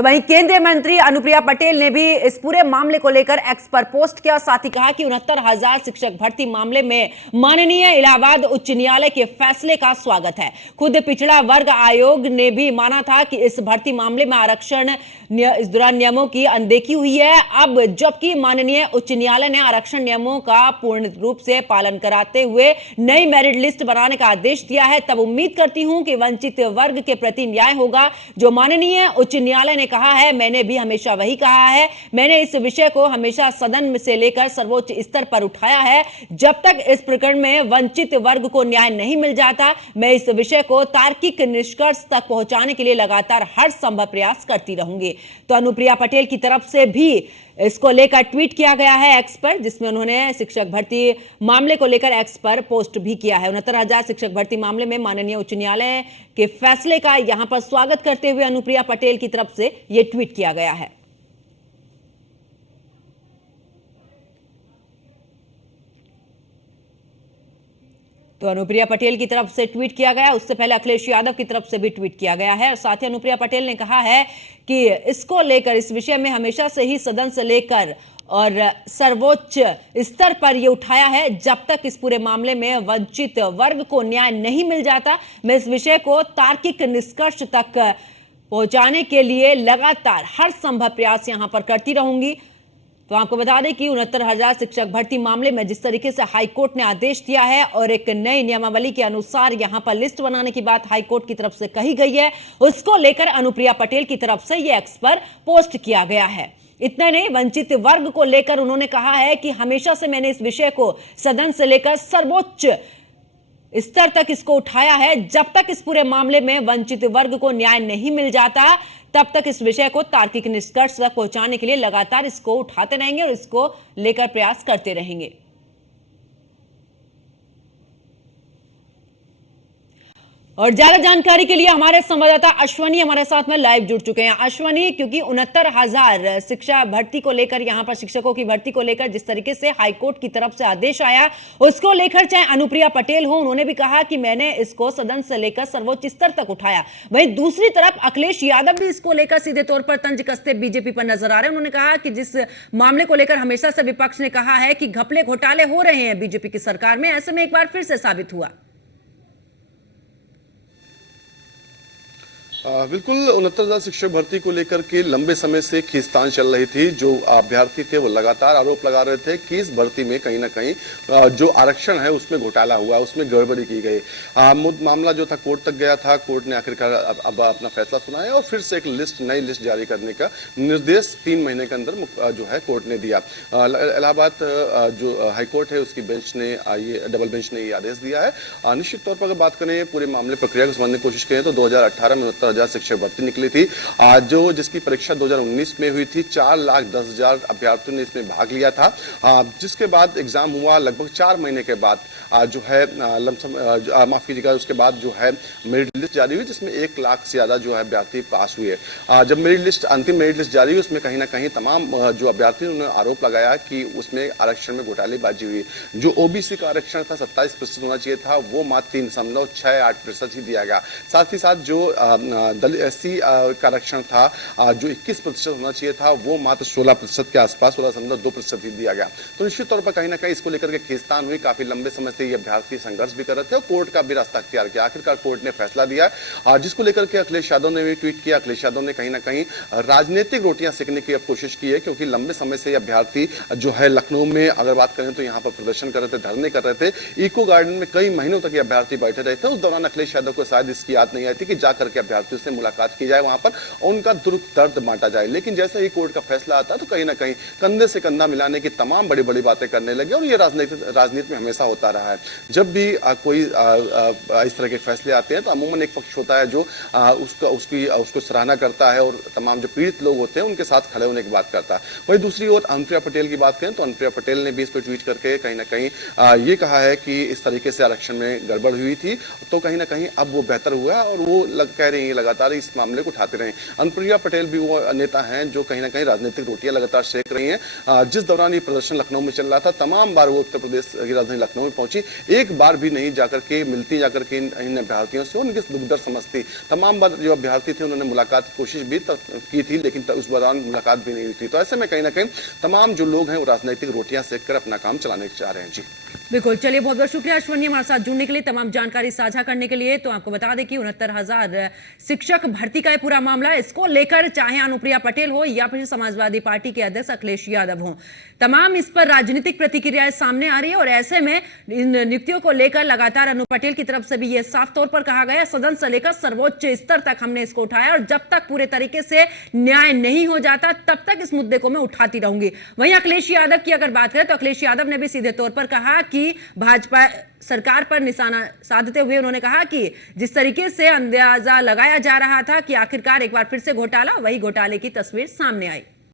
तो वहीं केंद्रीय मंत्री अनुप्रिया पटेल ने भी इस पूरे मामले को लेकर एक्स पर पोस्ट किया। साथ ही कहा कि 69,000 शिक्षक भर्ती मामले में माननीय इलाहाबाद उच्च न्यायालय के फैसले का स्वागत है। खुद पिछड़ा वर्ग आयोग ने भी माना था कि इस भर्ती मामले में आरक्षण इस दौरान नियमों की अनदेखी हुई है। अब जबकि माननीय उच्च न्यायालय ने आरक्षण नियमों का पूर्ण रूप से पालन कराते हुए नई मेरिट लिस्ट बनाने का आदेश दिया है, तब उम्मीद करती हूं कि वंचित वर्ग के प्रति न्याय होगा। जो माननीय उच्च न्यायालय ने कहा है, मैंने भी हमेशा वही कहा है। मैंने इस विषय को हमेशा सदन से लेकर सर्वोच्च स्तर पर उठाया है। जब तक इस प्रकरण में वंचित वर्ग को न्याय नहीं मिल जाता, मैं इस विषय को तार्किक निष्कर्ष तक पहुंचाने के लिए लगातार हर संभव प्रयास करती रहूंगी। तो अनुप्रिया पटेल की तरफ से भी इसको लेकर ट्वीट किया गया है एक्स पर, जिसमें उन्होंने शिक्षक भर्ती मामले को लेकर एक्स पर पोस्ट भी किया है। 69,000 शिक्षक भर्ती मामले में माननीय उच्च न्यायालय के फैसले का यहां पर स्वागत करते हुए अनुप्रिया पटेल की तरफ से यह ट्वीट किया गया है। तो अनुप्रिया पटेल की तरफ से ट्वीट किया गया, उससे पहले अखिलेश यादव की तरफ से भी ट्वीट किया गया है। और साथ ही अनुप्रिया पटेल ने कहा है कि इसको लेकर, इस विषय में हमेशा से ही सदन से लेकर और सर्वोच्च स्तर पर यह उठाया है। जब तक इस पूरे मामले में वंचित वर्ग को न्याय नहीं मिल जाता, मैं इस विषय को तार्किक निष्कर्ष तक पहुंचाने के लिए लगातार हर संभव प्रयास यहां पर करती रहूंगी। तो आपको बता दें कि 69,000 शिक्षक भर्ती मामले में जिस तरीके से हाईकोर्ट ने आदेश दिया है और एक नई नियमावली के अनुसार यहां पर लिस्ट बनाने की बात हाईकोर्ट की तरफ से कही गई है, उसको लेकर अनुप्रिया पटेल की तरफ से यह एक्स पर पोस्ट किया गया है। इतना नहीं, वंचित वर्ग को लेकर उन्होंने कहा है कि हमेशा से मैंने इस विषय को सदन से लेकर सर्वोच्च स्तर तक इसको उठाया है। जब तक इस पूरे मामले में वंचित वर्ग को न्याय नहीं मिल जाता, तब तक इस विषय को तार्किक निष्कर्ष तक पहुंचाने के लिए लगातार इसको उठाते रहेंगे और इसको लेकर प्रयास करते रहेंगे। और ज्यादा जानकारी के लिए हमारे संवाददाता अश्वनी हमारे साथ में लाइव जुड़ चुके हैं। अश्वनी, क्योंकि 69,000 शिक्षा भर्ती को लेकर, यहां पर शिक्षकों की भर्ती को लेकर जिस तरीके से हाईकोर्ट की तरफ से आदेश आया, उसको लेकर चाहे अनुप्रिया पटेल हो, उन्होंने भी कहा कि मैंने इसको सदन से लेकर सर्वोच्च स्तर तक उठाया। वहीं दूसरी तरफ अखिलेश यादव भी इसको लेकर सीधे तौर पर तंज कसते बीजेपी पर नजर आ रहे हैं। उन्होंने कहा कि जिस मामले को लेकर हमेशा से विपक्ष ने कहा है कि घपले घोटाले हो रहे हैं बीजेपी की सरकार में, ऐसे में एक बार फिर से साबित हुआ। बिल्कुल 69,000 शिक्षक भर्ती को लेकर के लंबे समय से खींचतान चल रही थी। जो अभ्यर्थी थे वो लगातार आरोप लगा रहे थे कि इस भर्ती में कहीं ना कहीं जो आरक्षण है उसमें घोटाला हुआ, उसमें गड़बड़ी की गई। मामला जो था कोर्ट तक गया था। कोर्ट ने आखिरकार अब अपना फैसला सुनाया और फिर से एक नई लिस्ट जारी करने का निर्देश 3 महीने के अंदर जो है कोर्ट ने दिया। इलाहाबाद जो हाईकोर्ट है उसकी बेंच ने, ये डबल बेंच ने ये आदेश दिया है। निश्चित तौर पर अगर बात करें पूरे मामले प्रक्रिया को समझने की कोशिश करें तो 2018 में 69,000 शिक्षक भर्ती निकली थी, जो जिसकी परीक्षा 2019 में हुई थी। 4,10,000 अभ्यर्थियों ने इसमें भाग लिया था, जिसके बाद एग्जाम हुआ। लगभग 4 महीने के बाद जो है माफ कीजिएगा, उसके बाद जो है मेरिट लिस्ट जारी हुई, जिसमें 1 लाख से ज्यादा जो है अभ्यर्थी पास हुए। जब मेरिट लिस्ट, अंतिम मेरिट लिस्ट जारी हुई, उसमें कहीं ना कहीं तमाम जो अभ्यर्थी उन्होंने आरोप लगाया कि उसमें आरक्षण में घोटालेबाजी हुई। जो ओबीसी का आरक्षण था 27% होना चाहिए था, वो मात्र 3.68% ही दिया गया। साथ ही साथ जो दलित एससी का आरक्षण था जो 21% होना चाहिए था, वो मात्र 16% के आसपास, 16.2% ही दिया गया। तो निश्चित तौर पर कहीं ना कहीं इसको लेकर के खींचतान हुई। काफी लंबे समय से ये अभ्यर्थी संघर्ष भी कर रहे थे और कोर्ट का भी रास्ता अख्तियार किया। आखिरकार कोर्ट ने फैसला दिया, जिसको लेकर के अखिलेश यादव ने भी ट्वीट किया। अखिलेश यादव ने कहीं ना कहीं राजनीतिक रोटियां सेकने की अब कोशिश की है, क्योंकि लंबे समय से अभ्यर्थी जो है लखनऊ में अगर बात करें तो यहाँ पर प्रदर्शन कर रहे थे, धरने कर रहे थे। इको गार्डन में कई महीनों तक ये अभ्यर्थी बैठे रहे थे। उस दौरान अखिलेश यादव को शायद इसकी याद नहीं आई थी कि जाकर के अभ्यर्थियों से मुलाकात की जाए, वहां पर उनका दुख दर्द बांटा जाए। लेकिन जैसे ही कोर्ट का फैसला आता तो कहीं ना कहीं कंधे से कंधा मिलाने की तमाम बड़ी बड़ी बातें करने लगे। और ये राजनीति में हमेशा होता रहा है। जब भी कोई इस तरह के फैसले आते हैं तो अमूमन एक पक्ष होता है जो उसको सराहना करता है और तमाम जो पीड़ित लोग होते हैं उनके साथ खड़े होने की बात करता है। वही दूसरी ओर अनुप्रिया पटेल की बात करें तो अनुप्रिया पटेल ने भी इस पर ट्वीट करके कहीं ना कहीं ये कहा है कि इस तरीके से आरक्षण में गड़बड़ हुई थी, तो कहीं ना कहीं अब वो बेहतर हुआ और वो कह रही है लगातार इस मामले को उठाते रहे। अनुप्रिया पटेल भी वो नेता हैं जो कहीं ना कहीं राजनीतिक रोटियां लगातार सेक रही हैं। जिस दौरान ये प्रदर्शन लखनऊ में चल रहा था, तमाम बार वो उत्तर प्रदेश की राजधानी लखनऊ में पहुंची, एक बार भी नहीं जाकर के मिलती जाकर के इन अभ्यर्थियों से उनकी दुखदर्द समझती। तमाम बार जो अभ्यर्थी थे उन्होंने मुलाकात की कोशिश भी की थी, लेकिन उस दौरान मुलाकात भी नहीं हुई थी। तो ऐसे में कहीं ना कहीं तमाम जो लोग हैं वो राजनीतिक रोटियां सेक कर अपना काम चलाने चाह रहे हैं। जी बिल्कुल, चलिए बहुत बहुत शुक्रिया अश्वनी हमारे साथ जुड़ने के लिए, तमाम जानकारी साझा करने के लिए। तो आपको बता दें कि 69,000 शिक्षक भर्ती का पूरा मामला, इसको लेकर चाहे अनुप्रिया पटेल हो या फिर समाजवादी पार्टी के अध्यक्ष अखिलेश यादव हो, तमाम इस पर राजनीतिक प्रतिक्रियाएं सामने आ रही है। और ऐसे में इन नियुक्तियों को लेकर लगातार अनु पटेल की तरफ से भी यह साफ तौर पर कहा गया, सदन से लेकर सर्वोच्च स्तर तक हमने इसको उठाया और जब तक पूरे तरीके से न्याय नहीं हो जाता तब तक इस मुद्दे को मैं उठाती रहूंगी। वहीं अखिलेश यादव की अगर बात करें तो अखिलेश यादव ने भी सीधे तौर पर कहा कि भाजपा सरकार पर निशाना साधते हुए उन्होंने कहा कि जिस तरीके से अंदाजा लगाया जा रहा था कि आखिरकार एक बार फिर से घोटाला, वही घोटाले की तस्वीर सामने आई।